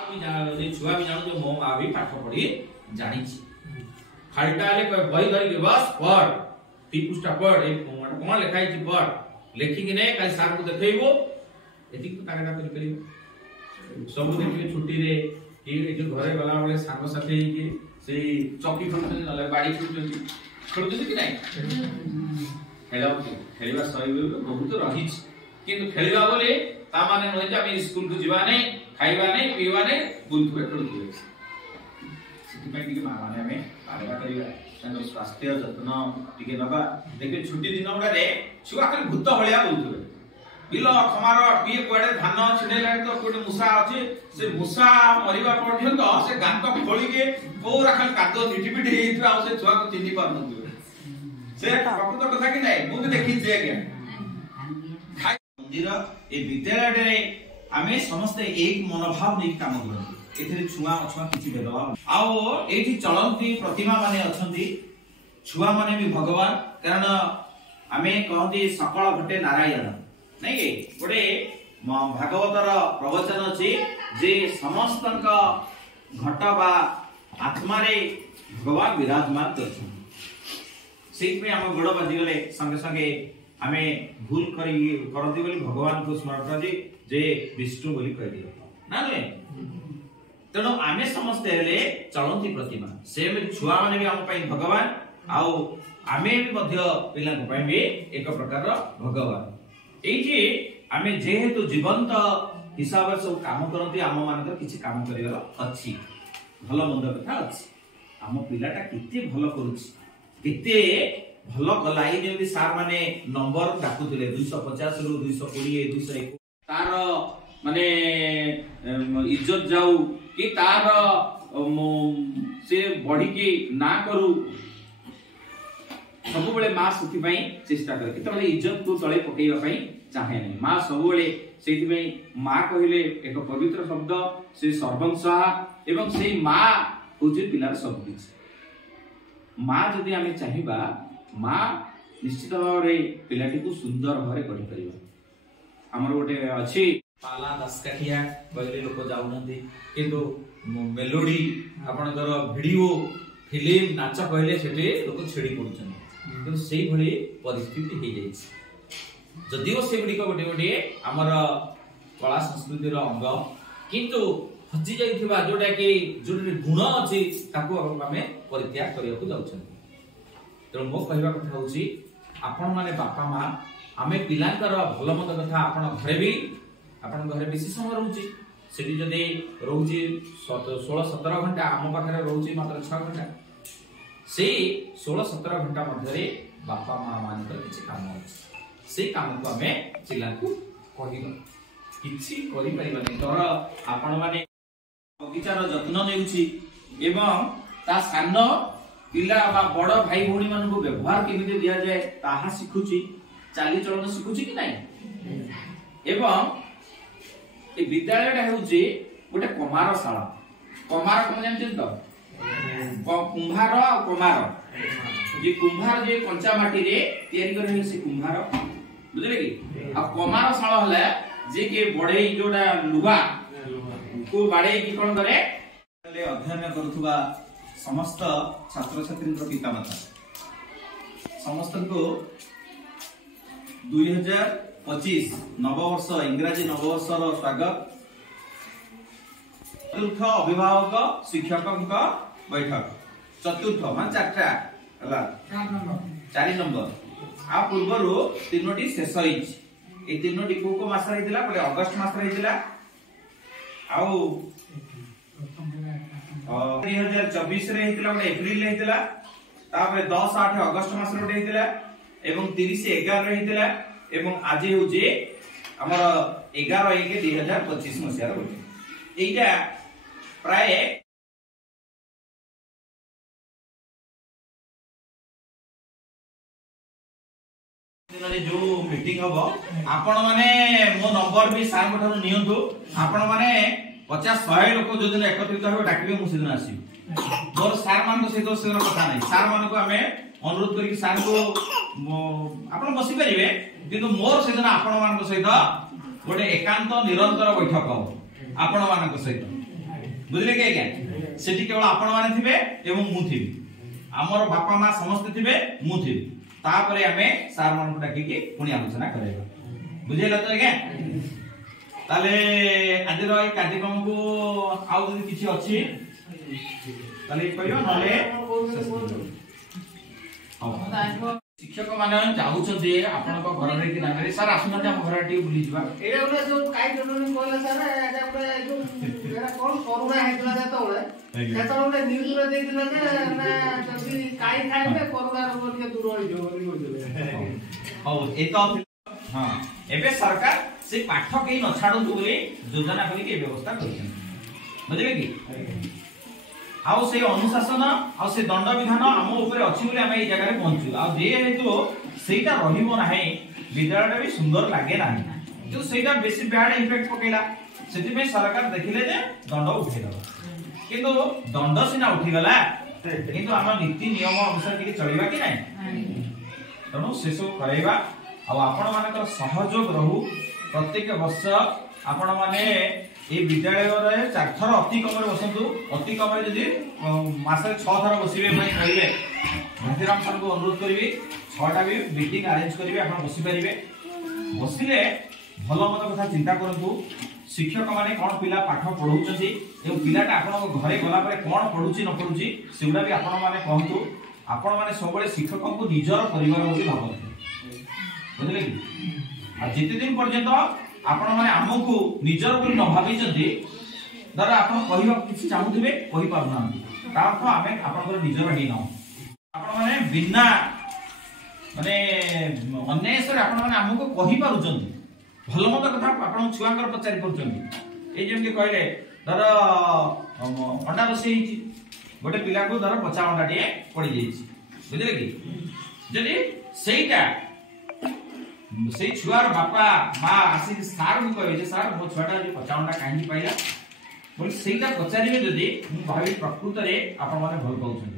छुआ भी जानो जो मो मां भी पाठ पढ़ी जानी छी खालटा ले बही धरि के बस पढ़ ती पुष्टा पढ़ ए कोन लिखाई छी पढ़ लेखि कि नै काल सार को देखैबो एति तो ताका कर करियो सब देखि छुट्टी रे कि ए जो घरे गला वाले संग साथी कि से चौकी खंड नले बाड़ी खेलुछी कि नै खेलवा सही बहुत रही किंतु खेलवा बोले ता माने नय जे हम स्कूल को जीवा नै खाइबा नै पीवा नै बुलथुबे खेलुथुबे सिटी पे कि माने हमें पालवा करिवा तनो स्वास्थ्य जत्न टिके नबा देखे छुट्टी दिन गुडा रे छुआ खाली भूत भलिया बोलथुबे बिलो खमार किए कोडे धान छिडेला तो कोडे मुसा अछि से मुसा मरिबा पर्यंत से गांत खोली के पूरा खाली कादो निटी पिटी हेइथु आ से छुआ को चिन्नी पार नथुबे से प्रकृत कथा कि नै मु भी देखि जे के मंदिर ए विद्यालय रे आमे समस्त एक मनोभाव नै काम करथि एथरे छुआ छुआ किछि भेदभाव आओ एठी चलंती प्रतिमा माने अछंती छुआ माने भी भगवान कारण आमे कहंती सकल घटे नारायण नै के गोटे भागवतर प्रवचन अछि जे समस्तक घट बा आत्मा रे भगवान विराजमान करछन सेहि पे हम गोड़ बाजी गले संगे संगे आमे भूल करती बोली भगवान को स्मरण करती जे विष्णु बोली कह दियो ना रे तेणु आमे समस्त हेले चलंती प्रतिमा सेम छुआ माने भी हम पई भगवान आउ आमे भी मध्य पिला को पई भी एक प्रकार भगवान एई जे आमे जेहेतु जीवंत हिसाब से काम करती आम मान किछि काम करिवार अछि भलो मंद कथा अछि आम पिलाटा किते भलो करूछि किते भलो कलाई जेमि सार माने नंबर डाकुतले 250 रु 220 201 तार माने इज्जत जाऊ कि तार से बढ़ी के ना करू सब बेले मां सुखी पई चेष्टा करे केतबेले इज्जत को तळे पकेइबा पई चाहे नै मां सब बेले सेति पई मां कहिले एक पवित्र शब्द से सर्वंसा एवं सेही मां होजे पिलार सब किछ मां जदी आमे चाहिबा मां निश्चित भाव रे पिलाटी को सुंदर भाव रे करि परिबा हमर गोटे अछि पाला दसकाठिया कहले लोक जाउ नथि किंतु मेलोडी आपनकर वीडियो फिल्म नाच कहले सेटे लोक छेड़ी पडुछन किंतु सेही भली परिस्थिति हे जाइछ जदिओ से गुडी को गोटे गोटे हमर कला संस्कृति रो अंग किंतु हजि जाइथिबा जोटा कि जोटे गुण अछि ताको हमें परित्याग करिया को जाउछन तो मो कहबा कथा होची आपण माने बापा मां आमे पिलांकर भलो मत कथा आपण घरे भी आपण घरे बेसी समय रहउची सेठी जदी रहउची 16 17 घंटा आम पाखरे रहउची मात्र 6 घंटा से 16 17 घंटा मध्य रे बापा मां मानकर किछि काम अछि से काम को हमें पिला को कहिबा किछि करि परिबानी तोर आपण माने बगीचार जत्न नेउची एवं ता सानो पिला बा बड़ भाई भौणी मान को व्यवहार केमिते दिया जाय ताहा सिखुची चाली चलन सिखुची कि नाही एवं ए विद्यालयटा हेउची गोटे कुमारशाला कुमार कोन जानते तो कुंभार आ कुमार जे कुंभार जे कंचा माटी रे तयारी करे से कुंभार बुझले कि आ कुमारशाला हले जे के बड़े जोडा लुगा को बाडे की कोन करे अध्ययन करथुबा समस्त छात्र छात्री पिता माता समस्त को 2025 नववर्ष इंग्राजी नववर्ष रो स्वागत चतुर्थ अभिभावक शिक्षकक बैठक चतुर्थ मान चारटा हला 4 नंबर आ पूर्वरो तीनोटी शेष होइछ ए तीनोटी को मास रहितला पले अगस्त मास रहितला आउ 2024 रे हितला गोटे एप्रिल रे हितला तापर 10 8 अगस्त मास रे हितला एवं 30 11 रे हितला एवं आज होजे हमर 11 1 2025 मसिया रे एइटा प्राय जो मीटिंग हबो आपण माने मो नंबर भी सार मठन नियंतु आपण माने 50 100 लोक जो दिन एकत्रित होबे डाकिबे मु सेदिन आसी मोर सार मान को सहित सेर कथा नै सार मान को हमें अनुरोध करी सार को आपण बसी परिबे किंतु मोर सेदिन आपण मान को सहित गोटे एकांत निरंतर बैठक हो आपण मान को सहित बुझले कि आज्ञा सेठी केवल आपण माने थिबे एवं मु थिबी हमर बापा मां समस्त थिबे मु थिबी तापरे हमें सार मन को डाकी के पुनी आलोचना करेबा बुझेला तो आज्ञा ताले आज रो कार्यक्रम को आउ जदी किछि अछि ताले कहियो नले शिक्षक माने चाहूछन्ते आपन को घर रे कि नामे सर आसुना हम घर टी बुली जिबा एरे ओले जो काई जणनी कहला सर एटा ओले जो एरा कोन कोरोना हेतला जात ओले सेता ओले न्यूज रे देखिला जे ना जदी काई खाइबे कोरोना रोग के दूर होई जो बोली बोले औ एतो हां एबे सरकार से पाठ के न छाडू बोली योजना करी के व्यवस्था करछन बुझले कि आउ से अनुशासन आउ से दंड विधान हम ऊपर अछि बोले हम ए जगह रे पहुंचू आ जे हेतु सेटा रहिबो नाही विद्यालय भी सुंदर लागे नाही जो सेटा बेसी बैड इफेक्ट पकेला सेति में सरकार देखिले जे दंड उठे दबा किंतु दंड सिना उठी गला किंतु हम नीति नियम अनुसार के चलीबा कि नाही तनो से सब करैबा आ आपण मानकर सहयोग रहू प्रत्येक वर्ष आपण माने ए विद्यालय रे 4 थर अति कम रे बसंतु अति कम रे जदी मासे 6 थर बसिबे पई कहिबे मंदिराम सर को अनुरोध करबी 6टा भी मीटिंग अरेंज करबे आपण बसि परिबे बसिले भलो मत कथा चिंता करंतु शिक्षक माने कोन पिला पाठ पढौचंती ए पिलाटा आपण घरे गला परे कोन पढुची न पढुची सेउडा भी आपण माने कहंतु आपण माने सबले शिक्षक को निजर परिवार होली भाबंतु बुझले कि आ जिते दिन पर्यंत आपण माने हमकु निजर को न भाबी जदी दर आपण कहिबा किछि चाहुथिबे कहि पारना ता अर्थ आमे आपण को निजर ही न आपण माने बिना माने अन्यसर आपण माने हमकु कहि पारुचंती भलो मत कथा आपण छुआंकर पचारि पड़चंती ए जेम के कहले दर अंडा बसि हिची गोटे पिला को दर 50 अंडा टे पड़ी जाईची बुझले कि जदी सेइटा से छुआर बापा मां आसी सार को कहे जे सार मो छुआटा जे 50 अंडा काहे पाइला बोल सेइटा पचारिबे जदी मु भाबी प्रकृत रे आपण माने भल पाउछन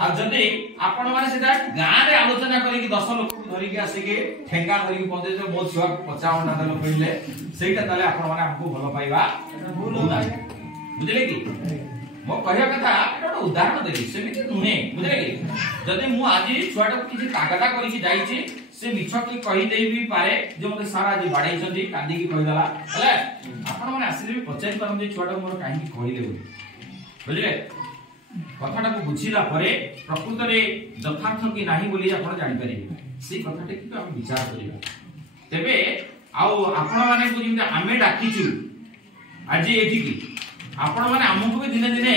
आ जदी आपण माने सेटा गां रे आलोचना करी कि 10 लोक को धरि के आसी के ठेंगा धरि के पदे जे मो छुआ 50 अंडा दल कइले सेइटा ताले आपण माने हमको भल पाइबा भूल होना बुझले कि मो कहया कथा एटा उदाहरण देली सेमिति नुहे बुझले कि जदी मु आजी छुआटा को किछि तागदा करी कि जाईची से मिछ की कहि देई भी पारे जे मते सारा जी बाडै छथि कांदी की कहि दला हले आपण माने आसीले भी पचारि परम जे छुआटा मोर काहे की कहिले बुझले कथाटा को बुझिला परे प्रकृत रे यथार्थ की नाही बोली आपण जानि परिबे से कथाटे की हम विचार करिबा तेबे आउ आपण माने को जिंदा आमे डाकिचु आज एठी की आपण माने हमकु भी दिने दिने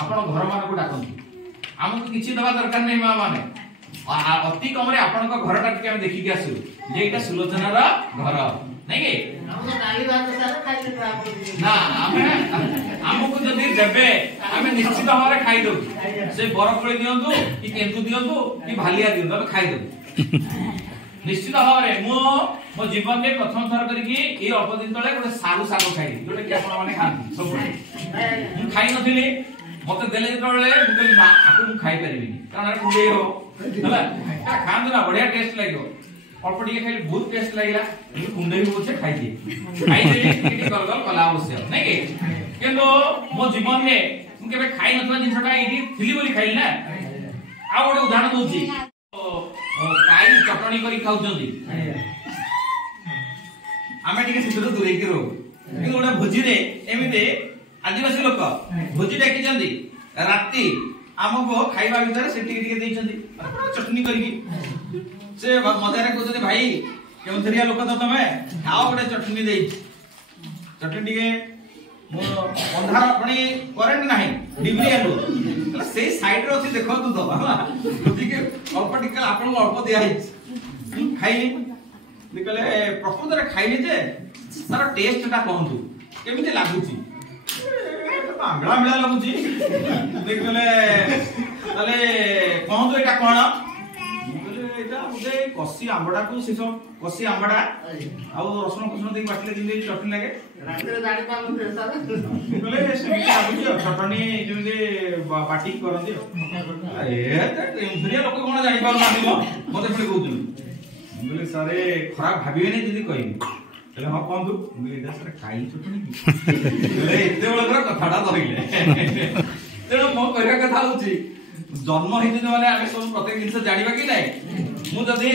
आपण घर मान को डाकंतु हमकु किछि दबा दरकार नै मा माने अति कम रे आपण को घर टा के हम देखि के आसु जे एटा सुलोचना रा घर नै के हम तो डाली भात सारा खाइ ले आप ना हमकु जदी देबे हमें निश्चित भाव रे खाइ दो से बरफळी दियंतु कि केंतु दियंतु कि भालिया दियंतु हम खाइ दो निश्चित भाव रे मो जीवन में प्रथम थर करी कि ए अल्प दिन तळे गोटे सारू साग खाइ जोटे कि आपण माने खाती सब मु खाइ नथिली मते देले तळे मु कहली ना आपु मु खाइ परिबिनी कारण कुडे हो हला खान ना बढ़िया टेस्ट लागियो अल्प टिके खाली बहुत टेस्ट लागिला कुंडे भी होछे खाइ दे किटी गलगल कला अवश्य नै के केनो मो जीवन में मु केबे खाइ नथवा जिनसटा एठी थिली बोली खाइल ना आ गोटे उदाहरण दोची काई चटणी करी खाउचंदी आमे टिके सिधर दूरे के रो कि गोटे भोजी रे एमिते आदिवासी लोक भोजी डाकी चंदी राती हमको खाइबा भीतर से टिके देइचंदी चटनी करी से मजारे कहते भाई केउथरिया लोक तो तमे खाओ गोटे चटनी देई चटनी टिके मो अंधार अपनी करंट नाही डिबरी आलो से साइड रो अछि देखो तू तो हला टिके अल्प टिके आपन अल्प दिया है खाई निकले प्रकृत रे खाइले जे तार टेस्ट ता कहंतु केमिते लागुची आंगला मिला लागुची देखले तले कहंतु एटा कोन एटा उदे कसी आंबडा को से सब कसी आंबडा आ रसुन कुसुन दे बाटले दिले चटनी लागे राते दाडी पालो सारा बोले से लागुची चटनी जेमे बाटी करंती ए त दुनिया लोक कोन जानि पाउ नानी मते पुणी कहउतु बोले सारे खराब भाबिबे नै दीदी कहि हेले हां कहतु खाई एत बड़े कथाटा धरले तेणु मो कहवा कथा हूँ जन्म होती मैंने आम सब प्रत्येक जिन जानवा कि ना मुझे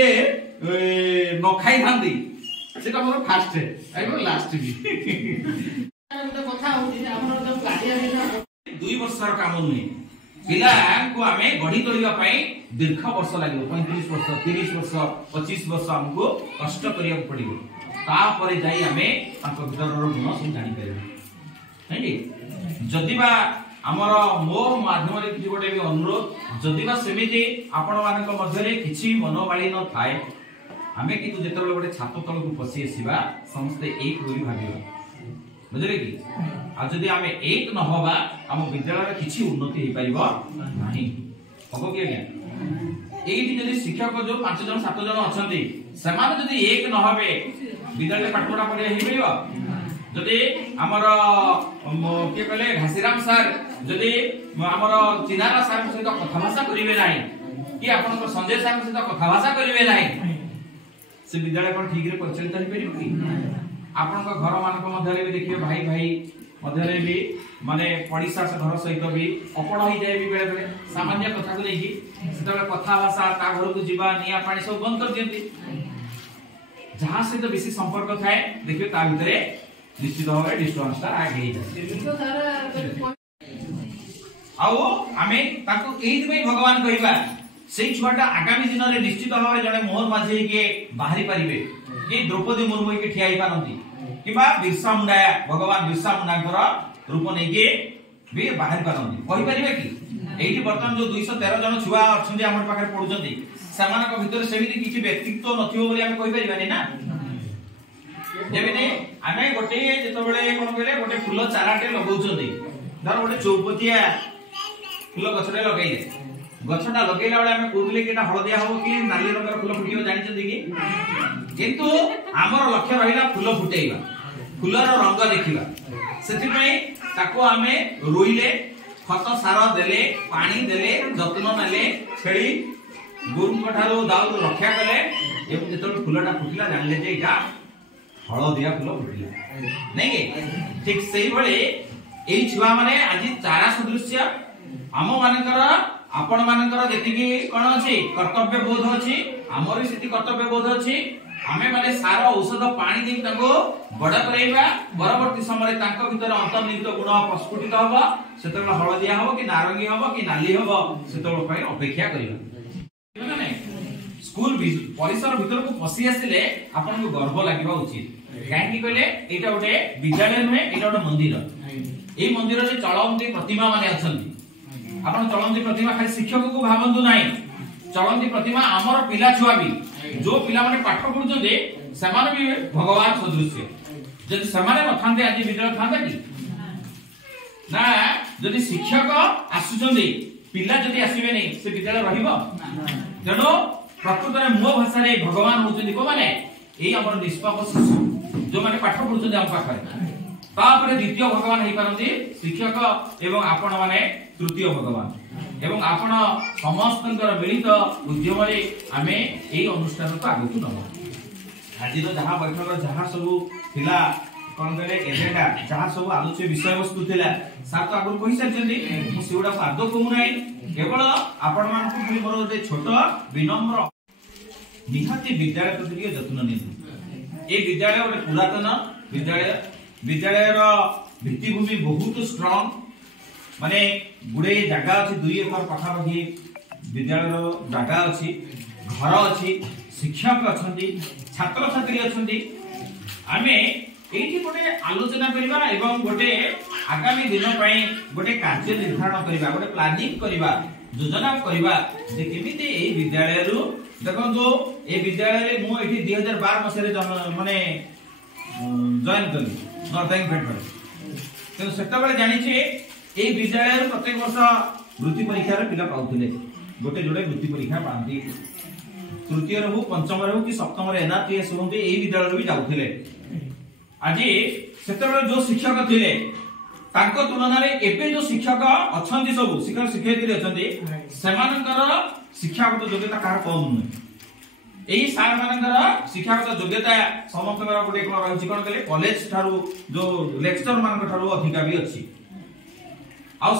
न खाई था सेटा मोर फास्ट है लास्ट भी 2 वर्षर काम नुहे पिला को आमे गढ़ी तोड़िबा पई दीर्घ वर्ष लागो 35 वर्ष 30 वर्ष 25 वर्ष हमको कष्ट करिया पड़िबो तापरे जाई आमे ताको भीतरर गुण सब जानि परबो हैनी जदिबा हमर मो माध्यम रे किछि गोटे भी अनुरोध जदिबा सेमिति आपण मानक मध्य रे किछि मनोबाली न थाए आमे कितु जेतबे गोटे छात तल को पसी आसीबा समस्त एक होई भाबिबा बुझले कि आज जदि आमे एक न होबा हम विद्यालय रे किछि उन्नति हे पाइबो नाही हबो कि आज्ञा एठी जदि शिक्षक जो 5 जन 7 जन अछंती समान जदि एक न होबे विद्यालय पाठपढ़ा पढिया हे पाइबो जदि हमर के कहले घासीराम सर जदि हमर चिनारा सर सहित कथा भाषा करिवे नाही कि आपन को संजय सर सहित कथा भाषा करिवे नाही से विद्यालय पर ठीक रे परिचालित हे परिबो कि आपन को घर मानक मध्य रे भी देखिए भाई भाई मध्य रे भी माने पड़िसा से घर सहित भी अपण होई जाय भी बेले बेले सामान्य कथा को लेकी सेतबे कथा भाषा ता घर को जीवा निया पानी सब बंद कर दियंती जहां से तो बेसी संपर्क थाए देखियो ता भितरे निश्चित भाबे डिस्टर्बेंस ता आगे जाय आउ आमे ताको एही में भगवान कहिबा सेई छुआटा आगामी दिन रे निश्चित भाबे जने मोहर माझे के बाहरी परिबे कि द्रौपदी मुर्मू के ठिया ही पारंती किबा बिरसा मुंडा भगवान बिरसा मुंडाकर रूप नै के भी बाहर पारंती कहि परिबे कि एठी वर्तमान जो 213 जन छुआ अछंती हमर पाखरे पडुचंती समान भीतर सेमिति किछि व्यक्तित्व नथिबो बोली हम कहि परिबानी ना जेबेने आमे गोटे जेतबेले कोन कहले गोटे फूल चाराटे लगाउचंती धर गोटे चौपतिया फूल गछरे लगाई दे गछटा लगेला बेले आमे कोइले कि एटा हळदिया हो कि नाली रंगर फूल फुटियो जानिचंती कि किंतु हमर लक्ष्य रहिला फूल फुटेइबा फूलर रंग देखिबा सेति पई ताको आमे रोइले खत सार देले पानी देले जत्न नेले छेली गुरु कठारो दाउ रक्षा कले एवं जेतबे फूलटा फुटिला जानले जे एटा हळदिया फूल फुटिला नै के ठीक सेही भले एई छुआ माने आज चारा सदृश्य हम मानकर आपण मानकर जेतिकी कोन अछि कर्तव्य बोध अछि हमर सेति कर्तव्य बोध अछि आमे माने सार औषध पानी दे ताको बडा करैबा परवर्ती समय ताको भीतर अंतर्निहित गुण प्रस्फुटित होबा सेतबे हळदिया होबो कि नारंगी होबो कि नाली होबो सेतबे पई अपेक्षा करिबा माने स्कूल परिसर भीतर को पसी आसिले आपन को गर्व लागिबा उचित काहे कि कहले एटा गोटे विद्यालय नुहे एटा गोटे मंदिर एई मंदिर रे चलंती प्रतिमा माने अछंती आपन चलंती प्रतिमा खाली शिक्षक को भाबंतु नाही चलंती प्रतिमा हमर पिला छुआ भी जो पिला माने पाठ पढुचोदे समान भी भगवान सदृश्य जदि समान न थांदे आज विद्यालय थांदा कि ना जदि शिक्षक आसुचोदे पिला जदि आसीबे नै से विद्यालय रहिबो जनो प्रकृत रे मो भाषा रे भगवान होचंदी को माने एई हमर निष्पाप शिशु जो माने पाठ पढुचोदे हम पाखरे तापरे द्वितीय भगवान हे पारंती शिक्षक एवं आपण माने तृतीय भगवान एवं आपण समस्तंकर मिलित उद्यम रे आमे एई अनुष्ठान को आगु नब आज जहां बैठक जहां सब थिला कोन गले एजेंडा जहां सब आलोच्य विषय वस्तु थिला सात आगु कहि सचंदी मु सेउडा आदो कहू नै केवल आपण मान को खाली मोर जे छोट विनम्र निहाती विद्यालय प्रति जत्न नि ए विद्यालय ओटे पुरातन विद्यालय रो भित्तिभूमि बहुत स्ट्रांग माने गुडे जागा अछि 2 एकर पाखापाखि विद्यालय रो जागा अछि घर अछि शिक्षक अछंती छात्र छात्री अछंती आमे एठी गोटे आलोचना करिबा एवं गोटे आगामी दिन पई गोटे कार्य निर्धारण करिबा गोटे प्लानिंग करिबा योजना करिबा जे केमिति एई विद्यालय रु देखो ए विद्यालय रे मु एठी 2012 मसरे माने जॉइन करी नॉर्थाइन फेडरल तो सेटा बेले जानि छी ए विद्यालय रे प्रत्येक वर्ष वृत्ति परीक्षा रे पिला पाउथिले गोटे जोडे वृत्ति परीक्षा पांती तृतीय रे हो पंचम रे हो कि सप्तम रे एनआरटीएस होंते ए विद्यालय रे भी जाउथिले আজি सेटा बेले जो शिक्षक थिले तांको तुलना रे एबे जो शिक्षक अछंती सब शिक्षक शिक्षयित्री अछंती सेमानकर शिक्षागत योग्यता कार कम नै एही सार मानकर शिक्षागत योग्यता समस्त गोटे कोन रही कोन कहले कॉलेज ठारू जो लेक्चर मान ठारू अधिका भी अछि। आ